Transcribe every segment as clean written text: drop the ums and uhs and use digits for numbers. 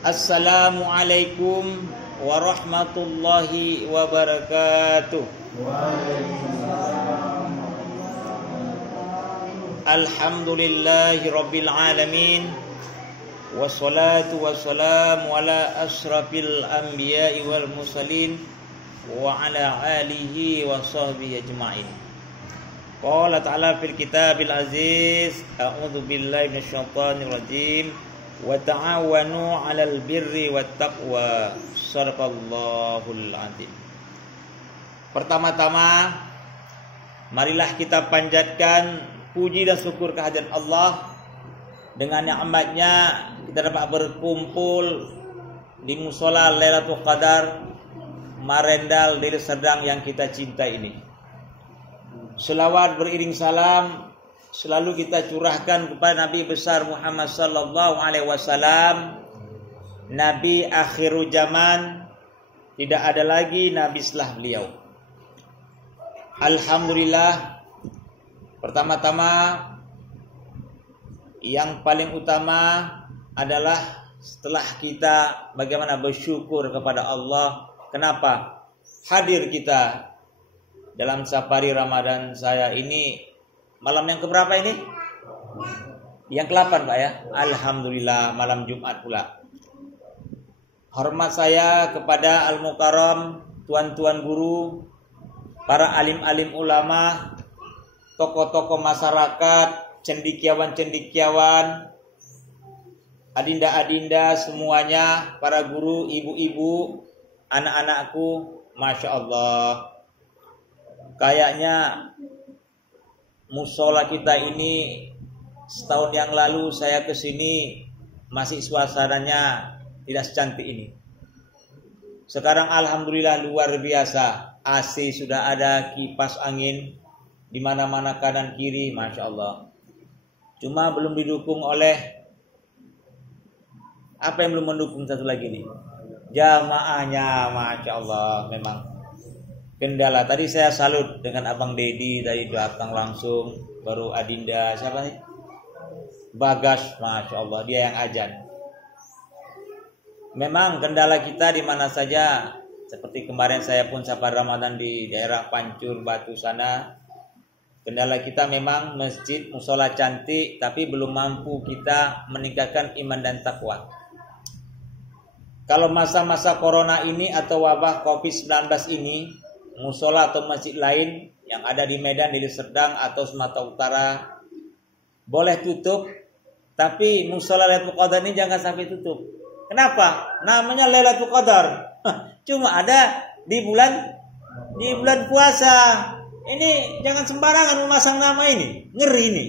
Assalamualaikum warahmatullahi wabarakatuh. Alhamdulillahi rabbil alamin. Wassalatu wassalamu ala asrafil anbiya'i wal mursalin wa ala alihi wa sahbihi ajma'in. Qala ta'ala fil kitabil aziz, a'udzu billahi minasyaitonir rajim. Wa ta'awanu 'alal birri wat taqwa. Shadaqallahul 'azim. Pertama-tama, marilah kita panjatkan puji dan syukur kehadirat Allah. Dengan nikmatnya kita dapat berkumpul di mushola Lailatul Qadar Marendal Deli Serdang yang kita cintai ini. Selawat beriring salam selalu kita curahkan kepada Nabi besar Muhammad sallallahu alaihi wasallam, Nabi akhirul zaman. Tidak ada lagi nabi setelah beliau. Alhamdulillah. Pertama-tama yang paling utama adalah setelah kita bagaimana bersyukur kepada Allah. Kenapa hadir kita dalam safari Ramadan saya ini? Malam yang keberapa ini? Yang ke-8 Pak ya. Alhamdulillah, malam Jumat pula. Hormat saya kepada Al-Mukarram, tuan-tuan guru, para alim-alim ulama, tokoh-tokoh masyarakat, cendikiawan-cendikiawan, adinda-adinda semuanya, para guru, ibu-ibu, anak-anakku, Masya Allah. Kayaknya musola kita ini setahun yang lalu saya kesini masih suasananya tidak secantik ini. Sekarang alhamdulillah luar biasa. AC sudah ada, kipas angin di mana-mana kanan kiri, Masya Allah. Cuma belum didukung oleh apa yang belum mendukung satu lagi nih? Jamaahnya, Masya Allah, memang kendala. Tadi saya salut dengan Abang Dedi dari belakang langsung, baru Adinda, siapa nih? Bagas, Masya Allah, dia yang ajan. Memang kendala kita di mana saja. Seperti kemarin saya pun safar Ramadan di daerah Pancur Batu sana. Kendala kita memang masjid, musola cantik, tapi belum mampu kita meningkatkan iman dan takwa. Kalau masa-masa corona ini atau wabah COVID-19 ini, musola atau masjid lain yang ada di Medan, Deli Serdang atau Sumatera Utara boleh tutup, tapi musola Lailatul Qadar ini jangan sampai tutup. Kenapa? Namanya Lailatul Qadar. Cuma ada di bulan puasa. Ini jangan sembarangan memasang nama ini, ngeri ini.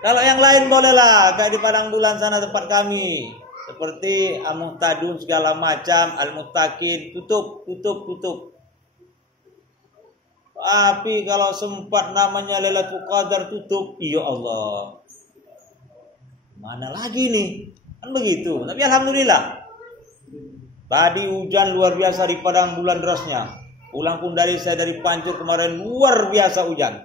Kalau yang lain bolehlah, kayak di Padang Bulan sana tempat kami, seperti Al-Muhtadun segala macam, Al-Muttaqin, tutup. Tapi kalau sempat namanya Lailatul Qadar tutup, ya Allah, mana lagi nih? Kan begitu. Tapi alhamdulillah, tadi hujan luar biasa di Padang Bulan derasnya. Pulang pun saya dari Pancur kemarin luar biasa hujan.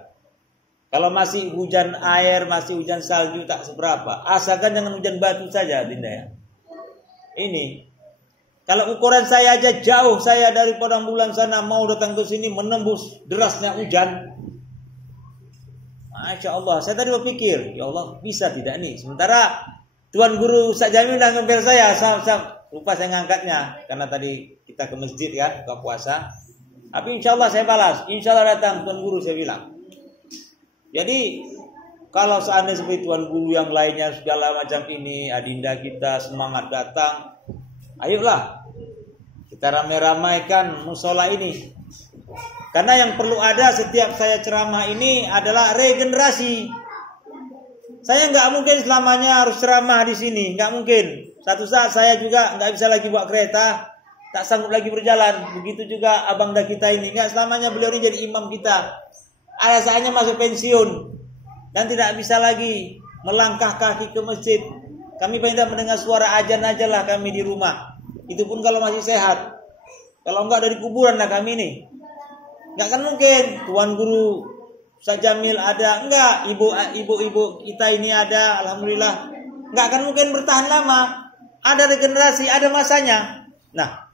Kalau masih hujan air, masih hujan salju tak seberapa. Asalkan jangan hujan batu saja, Dinda ya. Ini kalau ukuran saya aja jauh, saya dari Padang Bulan sana mau datang ke sini menembus derasnya hujan. Masya Allah, saya tadi berpikir, ya Allah bisa tidak nih. Sementara Tuan Guru Ustaz Jamil udah ngempel saya, lupa saya ngangkatnya karena tadi kita ke masjid ya, buka puasa. Tapi insya Allah saya balas, insya Allah datang Tuan Guru, saya bilang. Jadi kalau seandainya seperti Tuan Guru yang lainnya segala macam ini, adinda kita semangat datang, ayolah kita ramai-ramaikan musola ini. Karena yang perlu ada setiap saya ceramah ini adalah regenerasi. Saya nggak mungkin selamanya harus ceramah di sini, nggak mungkin. Satu saat saya juga nggak bisa lagi bawa kereta, tak sanggup lagi berjalan. Begitu juga abang dah kita ini, nggak selamanya beliau ini jadi imam kita. Ada saatnya masuk pensiun dan tidak bisa lagi melangkah kaki ke masjid. Kami paling tidak mendengar suara ajan aja lah kami di rumah. Itu pun kalau masih sehat. Kalau enggak dari kuburan lah kami ini. Nggak kan mungkin Tuan Guru Ustaz Jamil ada, enggak, ibu-ibu kita ini ada, alhamdulillah. Enggak akan mungkin bertahan lama. ada regenerasi, ada masanya. Nah,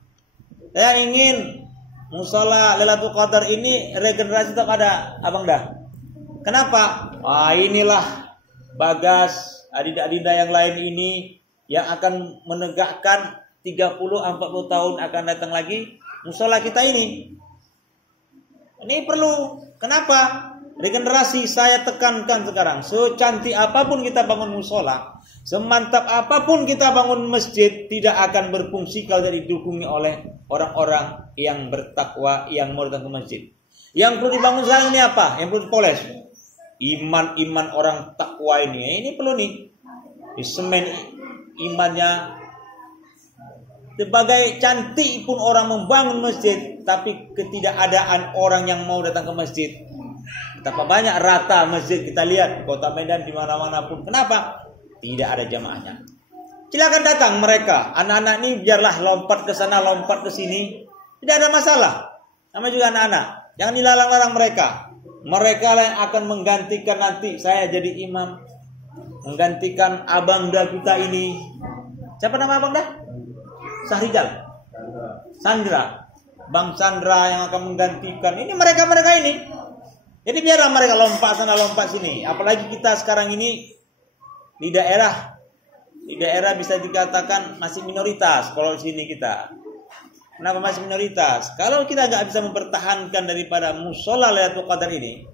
saya ingin musola Lailatul Qadar ini regenerasi tetap ada, Abang Dah. Kenapa? Wah, inilah Bagas, adinda-adinda yang lain ini yang akan menegakkan 30-40 tahun akan datang lagi musola kita ini. Ini perlu. Kenapa? Regenerasi saya tekankan sekarang. Secantik apapun kita bangun musola, semantap apapun kita bangun masjid, tidak akan berfungsi kalau tidak didukung oleh orang-orang yang bertakwa, yang mau datang ke masjid. Yang perlu dibangun sekarang ini apa? Yang perlu dipoles. Iman orang takwa ini perlu nih. Disemen imannya. Sebagai cantik pun orang membangun masjid, tapi ketidakadaan orang yang mau datang ke masjid. Betapa banyak rata masjid kita lihat Kota Medan di mana-mana pun. Kenapa? Tidak ada jamaahnya. Silakan datang mereka. Anak-anak ini biarlah lompat ke sana, lompat ke sini. Tidak ada masalah. Sama juga anak-anak. Jangan dilarang-larang mereka. Mereka lah yang akan menggantikan nanti saya jadi imam. Menggantikan Abang Dah kita ini. Siapa nama Abang Dah? Sahrijal. Sandra. Bang Sandra yang akan menggantikan. Ini mereka-mereka ini. Jadi biarlah mereka lompat sana lompat sini. Apalagi kita sekarang ini di daerah bisa dikatakan masih minoritas kalau di sini kita. Kenapa masih minoritas? Kalau kita nggak bisa mempertahankan daripada musola Lailatul Qadar ini,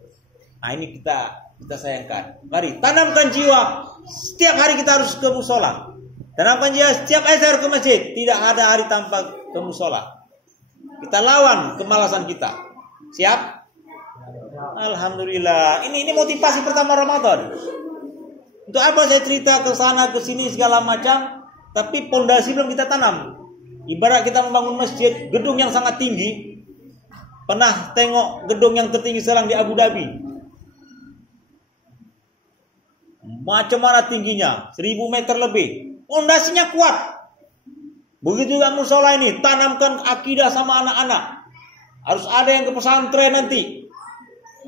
nah ini kita sayangkan. Mari tanamkan jiwa. Setiap hari kita harus ke musola. Tanamkan jiwa. Setiap hari saya harus ke masjid. Tidak ada hari tanpa ke musola. Kita lawan kemalasan kita. Siap? Alhamdulillah. Ini motivasi pertama Ramadan. Untuk apa saya cerita ke sana ke sini segala macam, tapi pondasi belum kita tanam. Ibarat kita membangun masjid, gedung yang sangat tinggi. Pernah tengok gedung yang tertinggi sekarang di Abu Dhabi? Macam mana tingginya? 1000 meter lebih. Pondasinya kuat. Begitu juga musola ini, tanamkan akidah sama anak-anak. Harus ada yang ke pesantren nanti.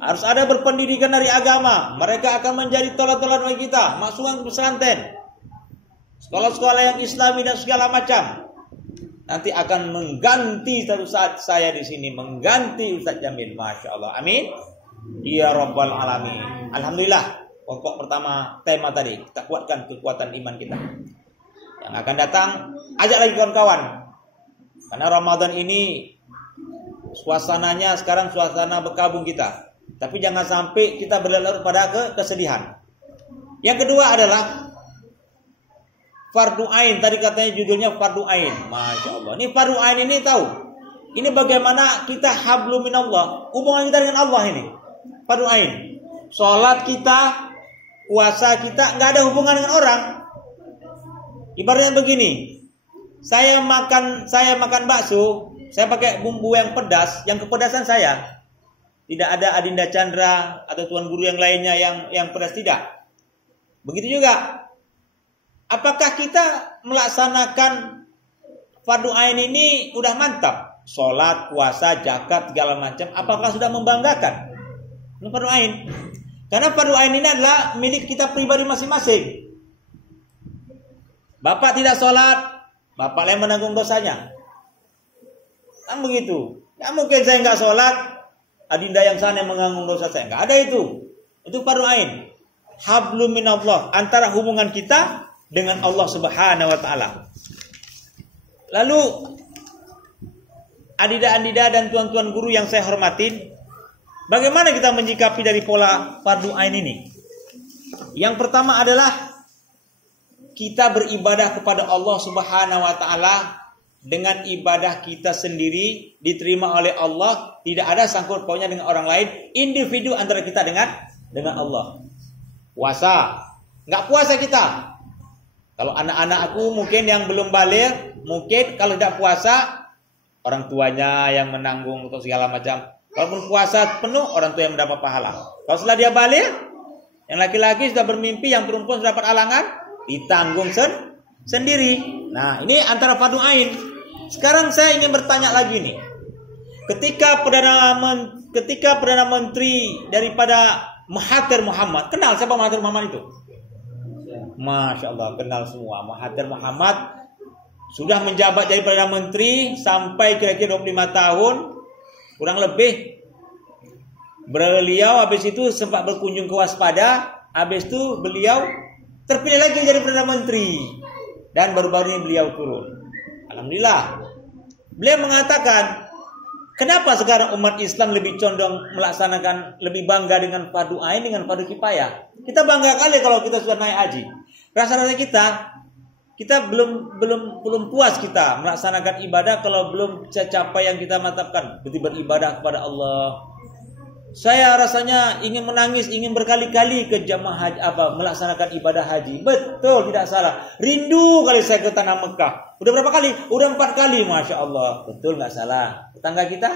Harus ada berpendidikan dari agama. Mereka akan menjadi tolak-tolak bagi kita. Masukkan ke pesantren. Sekolah-sekolah yang islami dan segala macam. Nanti akan mengganti satu saat saya di sini. Mengganti Ustaz Jamil. Masya Allah. Amin. Ya Rabbal Alamin. Alhamdulillah. Pokok pertama tema tadi. Kita kuatkan kekuatan iman kita. Yang akan datang, ajak lagi kawan-kawan. Karena Ramadan ini suasananya sekarang suasana berkabung kita. Tapi jangan sampai kita berlarut pada kesedihan. Yang kedua adalah fardu ain. Tadi katanya judulnya fardu ain. Masya Allah. Ini fardu ain ini tahu. Ini bagaimana kita hablum minallah. Hubungan kita dengan Allah ini. Fardu ain. Sholat kita, puasa kita nggak ada hubungan dengan orang. Ibaratnya begini. Saya makan bakso, saya pakai bumbu yang pedas, yang kepedasan saya. Tidak ada Adinda Chandra atau tuan guru yang lainnya yang pedas, tidak. Begitu juga. Apakah kita melaksanakan fardu ain ini udah mantap? Sholat, puasa, zakat, segala macam. Apakah sudah membanggakan? Ini fardu ain. Karena fardu ain ini adalah milik kita pribadi masing-masing. Bapak tidak sholat, bapak yang menanggung dosanya. Kan begitu. Ya mungkin saya nggak sholat, Adinda yang sana yang menanggung dosa saya. Nggak ada itu. Itu fardu ain. Hablum minallah. Antara hubungan kita dengan Allah Subhanahu wa ta'ala. Lalu Adinda dan tuan-tuan guru yang saya hormatin, bagaimana kita menyikapi dari pola fardu ain ini? Yang pertama adalah kita beribadah kepada Allah Subhanahu wa ta'ala dengan ibadah kita sendiri diterima oleh Allah, tidak ada sangkut pautnya dengan orang lain, individu antara kita dengan Allah. Puasa, nggak puasa kita. Kalau anak-anak aku mungkin yang belum balik, mungkin kalau tidak puasa orang tuanya yang menanggung untuk segala macam. Kalaupun puasa penuh, orang tua yang mendapat pahala. Kalau setelah dia balik, yang laki-laki sudah bermimpi, yang perempuan sudah dapat alangan, ditanggung sendiri. Nah, ini antara fardu ain. Sekarang saya ingin bertanya lagi nih. Ketika Perdana Menteri daripada Mahathir Muhammad, kenal siapa Mahathir Muhammad itu? Masya Allah, kenal semua. Mahathir Muhammad Sudah menjabat jadi Perdana Menteri sampai kira-kira 25 tahun, kurang lebih. Beliau habis itu sempat berkunjung ke Waspada, habis itu beliau terpilih lagi jadi Perdana Menteri. Dan baru-baru ini beliau turun. Alhamdulillah. Beliau mengatakan, kenapa sekarang umat Islam lebih condong melaksanakan, lebih bangga dengan fardu ain dengan fardu kifayah? Kita bangga kali kalau kita sudah naik haji. Rasa-rasa kita belum puas kita melaksanakan ibadah kalau belum capai yang kita mantapkan, berarti beribadah kepada Allah. Saya rasanya ingin menangis, ingin berkali-kali ke jamaah haji, melaksanakan ibadah haji. Betul, tidak salah. Rindu kali saya ke tanah Mekah. Udah berapa kali? Udah 4 kali, Masya Allah. Betul, nggak salah. Tetangga kita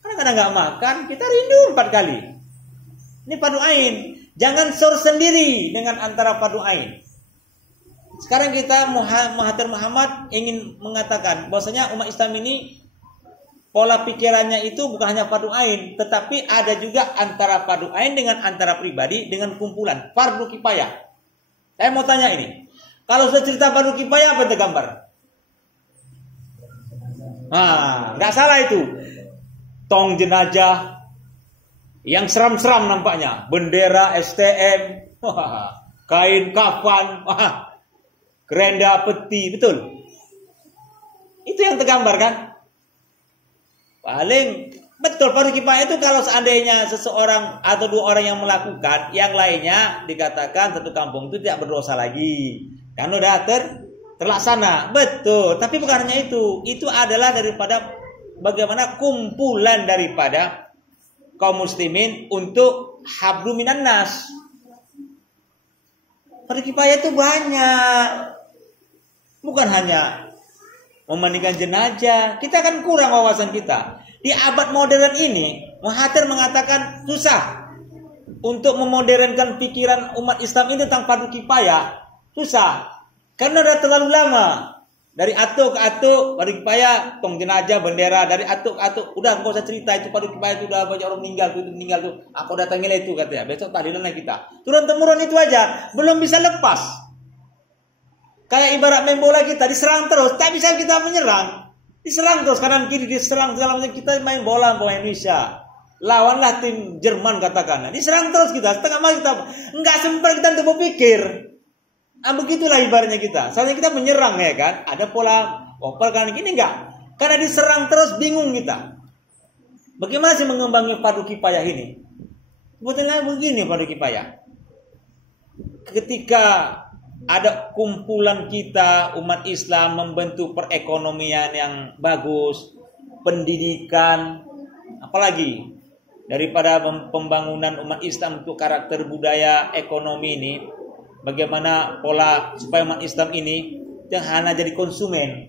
kadang-kadang nggak makan, kita rindu 4 kali. Ini fardu ain. Jangan sor sendiri dengan antara fardu ain. Sekarang kita Mahathir Muhammad ingin mengatakan bahwasanya umat Islam ini pola pikirannya itu bukan hanya fardu ain, tetapi ada juga antara fardu ain dengan antara pribadi dengan kumpulan fardu kifayah. Saya mau tanya ini, kalau sudah cerita fardu kifayah apa tergambar? Nggak salah itu. Tong jenazah yang seram-seram nampaknya, bendera STM, kain kafan, kerenda peti, betul. Itu yang tergambar kan? Paling betul fardu kifayah itu kalau seandainya seseorang atau 2 orang yang melakukan, yang lainnya dikatakan satu kampung itu tidak berdosa lagi. Kan udah terlaksana. Betul, tapi bukan hanya itu. Itu adalah daripada bagaimana kumpulan daripada kaum muslimin untuk hablu minan nas. Fardu kifayah itu banyak. Bukan hanya memandikan jenazah, kita kan kurang wawasan kita. Di abad modern ini, Mahathir mengatakan susah untuk memodernkan pikiran umat Islam ini tentang fardu kifayah. Susah, karena sudah terlalu lama. Dari atuk ke atuk, fardu kifayah, tong jenazah, bendera. Dari atuk ke atuk, udah nggak usah cerita itu fardu kifayah itu udah banyak orang meninggal tuh. Aku datangin itu katanya. Besok tahlilan kita. Turun temurun itu aja, belum bisa lepas. Kayak ibarat main bola kita diserang terus, tak bisa kita menyerang. Diserang terus kanan kiri, diserang segala macam. Kita main bola ke Indonesia. Lawanlah tim Jerman katakan. Diserang terus kita, setengah mati kita enggak sempat kita untuk berpikir. Begitulah ibaratnya kita. Soalnya kita menyerang ya kan, ada pola oper kanan kiri enggak. Karena diserang terus bingung kita. Bagaimana sih mengembangkan fardu kifayah ini? Sebetulnya begini fardu kifayah. Ketika ada kumpulan kita umat Islam membentuk perekonomian yang bagus, pendidikan, apalagi daripada pembangunan umat Islam untuk karakter budaya ekonomi ini, bagaimana pola supaya umat Islam ini jangan hanya jadi konsumen.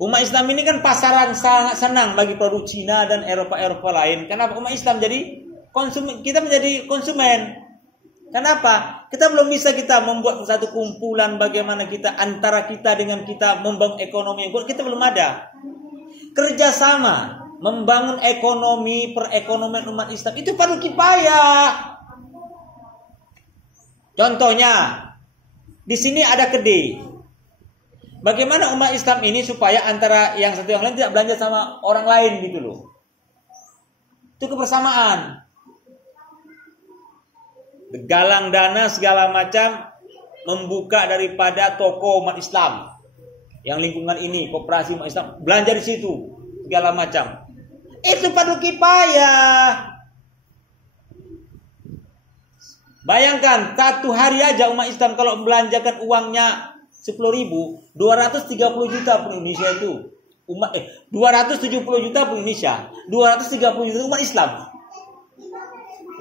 Umat Islam ini kan pasaran sangat senang bagi produk Cina dan Eropa lain. Kenapa umat Islam jadi konsumen? Kita menjadi konsumen. Kenapa? Kita belum bisa kita membuat satu kumpulan bagaimana kita antara kita dengan kita membangun ekonomi. Kita belum ada. Kerjasama membangun ekonomi, perekonomian umat Islam itu fardu kifayah. Contohnya, di sini ada kedai. Bagaimana umat Islam ini supaya antara yang satu yang lain tidak belanja sama orang lain gitu loh. Itu kebersamaan. Galang dana segala macam membuka daripada toko umat Islam yang lingkungan ini, koperasi umat Islam, belanja di situ segala macam. Itu fardu kifayah. Bayangkan satu hari aja umat Islam kalau belanjakan uangnya 10.000, 230 juta pun Indonesia itu umat 270 juta pun Indonesia, 230 juta umat Islam.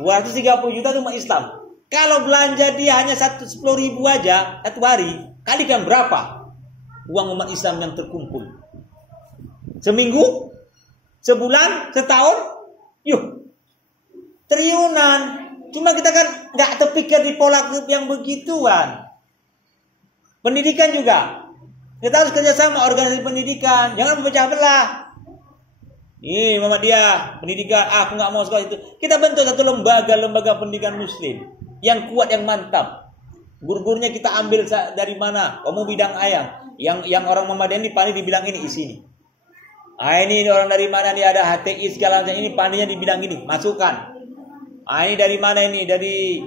230 juta itu umat Islam. Kalau belanja dia hanya 10.000 aja satu hari, kalikan berapa uang umat Islam yang terkumpul? Seminggu? Sebulan? Setahun? Yuh, triliunan. Cuma kita kan nggak terpikir di pola yang begituan. Pendidikan juga, kita harus kerjasama organisasi pendidikan, jangan memecah belah. Muhammadiyah, pendidikan, aku nggak mau sekolah itu. Kita bentuk satu lembaga pendidikan Muslim yang kuat, yang mantap. Gur-gurnya kita ambil dari mana? Kamu bidang ayam. Yang orang Muhammadiyah ini pandai dibilang ini isi ini. Ini orang dari mana nih, ada HTI segala macam, ini pandainya di bidang ini, masukkan. Ini dari mana ini? Dari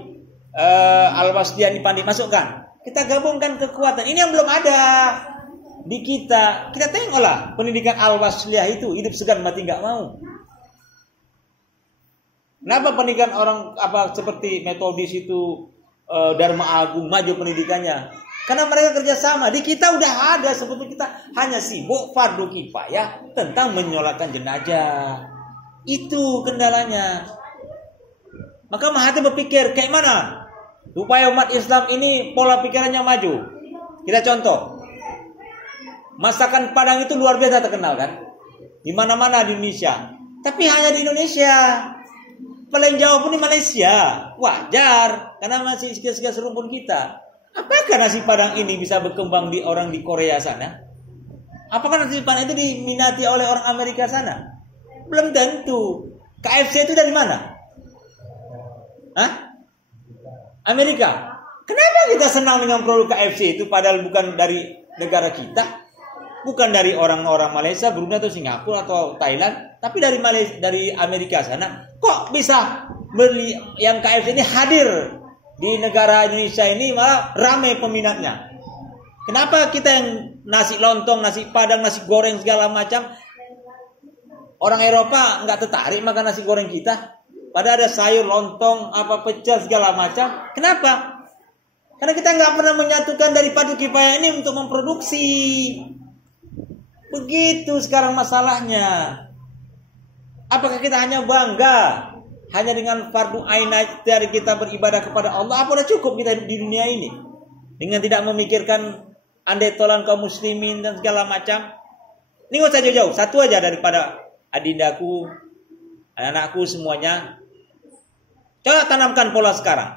Al-Wasliyah ini pandai, masukkan. Kita gabungkan kekuatan. Ini yang belum ada di kita. Kita tengoklah pendidikan Al-Wasliyah itu hidup segan mati nggak mau. Kenapa pendidikan orang seperti Metodis itu Dharma Agung maju pendidikannya? Karena mereka kerjasama. Di kita udah ada, sebetulnya kita hanya sibuk fardu kifayah tentang menyolatkan jenazah. Itu kendalanya. Maka Mahathir berpikir kayak mana supaya umat Islam ini pola pikirannya maju. Kita contoh, masakan Padang itu luar biasa terkenal kan, di mana-mana di Indonesia. Tapi hanya di Indonesia. Paling jauh pun di Malaysia. Wajar, karena masih sekitar serumpun kita. Apakah nasi Padang ini bisa berkembang di orang di Korea sana? Apakah nasi Padang itu diminati oleh orang Amerika sana? Belum tentu. KFC itu dari mana? Amerika. Kenapa kita senang dengan produk KFC itu padahal bukan dari negara kita? Bukan dari orang-orang Malaysia, Brunei atau Singapura atau Thailand, tapi dari Amerika sana. Kok bisa beli yang KFC ini hadir di negara Indonesia ini malah ramai peminatnya? Kenapa kita yang nasi lontong, nasi Padang, nasi goreng segala macam, orang Eropa nggak tertarik makan nasi goreng kita? Padahal ada sayur, lontong, pecel segala macam. Kenapa? Karena kita nggak pernah menyatukan dari fardu kifayah ini untuk memproduksi. Begitu sekarang masalahnya. Apakah kita hanya bangga hanya dengan fardu ain dari kita beribadah kepada Allah? Apa udah cukup kita di dunia ini dengan tidak memikirkan andai tolan kaum muslimin dan segala macam? Ini nggak usah jauh-jauh, satu aja daripada adindaku, anak-anakku semuanya. Coba tanamkan pola sekarang.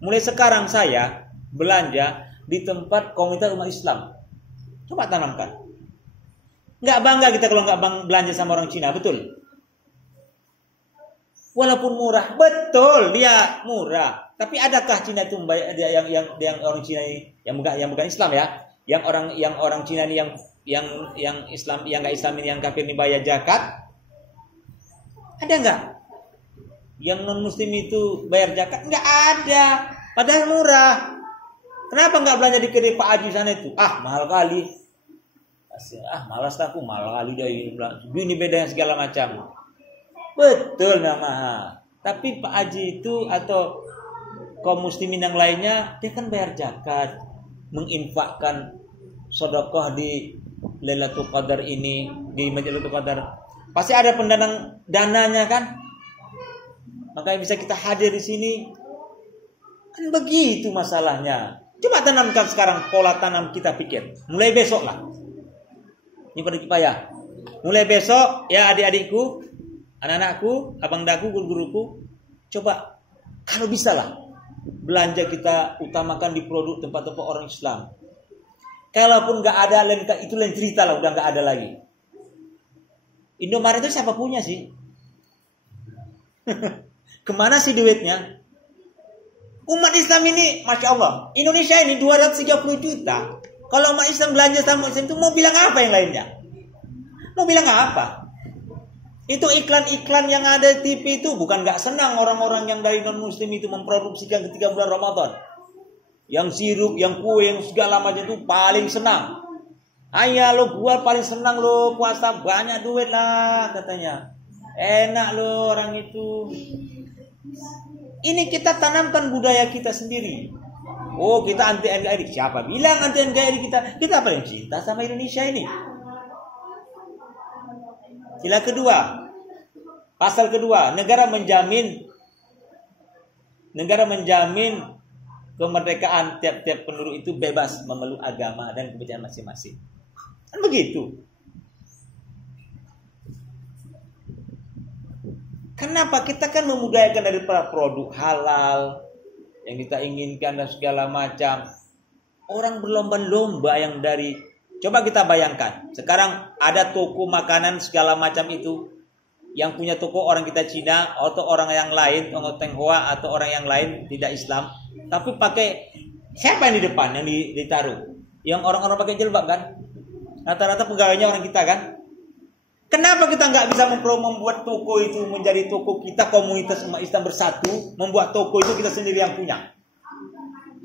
Mulai sekarang saya belanja di tempat komunitas umat Islam. Coba tanamkan. Nggak bangga kita kalau nggak belanja sama orang Cina, betul? Walaupun murah, betul dia murah. Tapi adakah Cina itu yang orang Cina ini yang bukan Islam ya? Yang orang Cina ini yang Islam, yang nggak Islam ini, yang kafir ini bayar zakat? Ada nggak? Yang non Muslim itu bayar zakat? Nggak ada. Padahal murah. Kenapa nggak belanja di kedai Pak Haji sana itu? Mahal kali. Malas aku, mahal kali dari ini beda yang segala macam. Betul nama. Tapi Pak Haji itu atau kaum muslimin yang lainnya, dia kan bayar zakat, menginfakkan sedekah di Lailatul Qadar ini, di Lailatul Qadar. Pasti ada pendanaan dananya kan? Makanya bisa kita hadir di sini. Kan begitu masalahnya. Coba tanamkan sekarang pola tanam kita pikir. Mulai besok lah. Ini pada kifayah. Mulai besok ya adik-adikku, anak-anakku, abang daku, guru-guruku, coba kalau bisa lah belanja kita utamakan di produk tempat-tempat orang Islam. Kalaupun nggak ada, itu lain cerita lah, udah nggak ada lagi. Indomaret itu siapa punya sih? Kemana sih duitnya? Umat Islam ini, Masya Allah, Indonesia ini 230 juta. Kalau umat Islam belanja sama Islam itu mau bilang apa yang lainnya? Mau bilang apa? Itu iklan-iklan yang ada di TV itu bukan gak senang orang-orang yang dari non-muslim itu memproduksikan ketika bulan Ramadan. Yang sirup, yang kue, yang segala macam itu paling senang. Ayah lo buat paling senang lo puasa, banyak duit lah katanya. Enak lo orang itu. Ini kita tanamkan budaya kita sendiri. Oh kita anti NKRI. Siapa bilang anti NKRI kita? Kita paling cinta sama Indonesia ini. Sila kedua, pasal kedua, negara menjamin kemerdekaan tiap-tiap penduduk itu bebas memeluk agama dan kepercayaan masing-masing. Kan begitu. Kenapa? Kita kan memudayakan dari para produk halal yang kita inginkan dan segala macam. Orang berlomba-lomba yang dari, coba kita bayangkan, sekarang ada toko makanan segala macam itu, yang punya toko orang kita Cina atau orang yang lain, orang Tionghoa atau orang yang lain tidak Islam, tapi pakai Siapa yang di depan yang ditaruh? Yang orang-orang pakai jilbab kan? Rata-rata pegawainya orang kita kan? Kenapa kita nggak bisa membuat toko itu menjadi toko kita, komunitas umat Islam bersatu, membuat toko itu kita sendiri yang punya?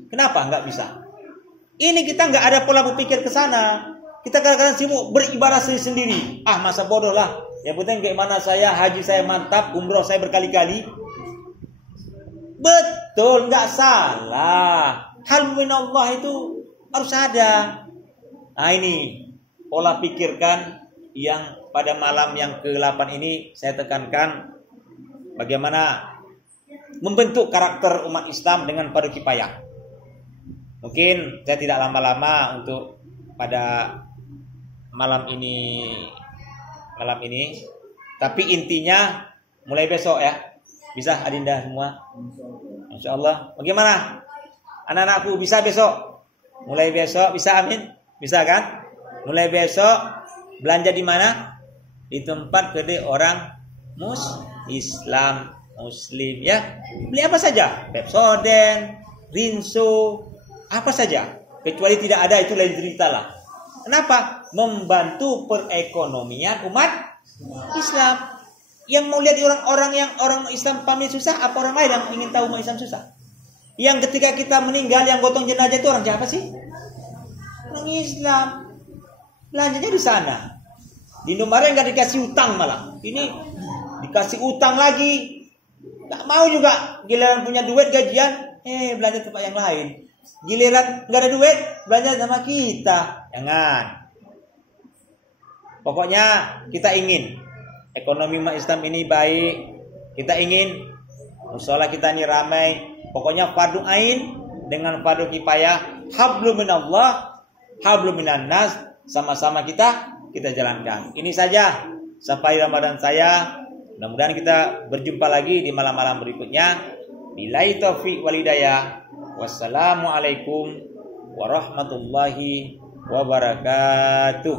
Kenapa nggak bisa? Ini kita nggak ada pola berpikir ke sana. Kita kadang-kadang sibuk beribadah sendiri. Masa bodoh lah. Yang penting bagaimana saya, haji saya mantap, umroh saya berkali-kali. Betul, nggak salah. Hal minallah itu harus ada. Nah ini pola pikirkan yang pada malam yang ke-8 ini saya tekankan bagaimana membentuk karakter umat Islam dengan fardu kifayah. Mungkin saya tidak lama-lama untuk pada malam ini, tapi intinya mulai besok ya. Bisa Adinda semua? Insyaallah. Bagaimana? Anak-anakku bisa besok? Mulai besok bisa, amin? Bisa kan? Mulai besok belanja di mana? Di tempat kedai orang Islam Muslim ya. Beli apa saja? Pepsodent, Rinso, apa saja. Kecuali tidak ada itu lain cerita lah. Kenapa? Membantu perekonomian umat Islam. Yang mau lihat orang Islam pamit susah, apa orang lain yang ingin tahu umat Islam susah? Yang ketika kita meninggal yang gotong jenazah itu orang siapa sih? Orang Islam. Belanjanya di sana. Di Indomaret nggak dikasih utang malah. Ini dikasih utang lagi. Nggak mau juga. Giliran punya duit gajian, belanja tempat yang lain. Giliran nggak ada duit, belanja sama kita. Jangan. Pokoknya kita ingin ekonomi umat Islam ini baik. Kita ingin mushola kita ini ramai. Pokoknya fardu ain dengan fardu kifayah. Hablum minallah, hablum minan nas. Sama-sama kita jalankan. Ini saja sampai Ramadan saya. Mudah-mudahan kita berjumpa lagi di malam-malam berikutnya. Billahi taufiq wal hidayah. Wassalamualaikum warahmatullahi wabarakatuh.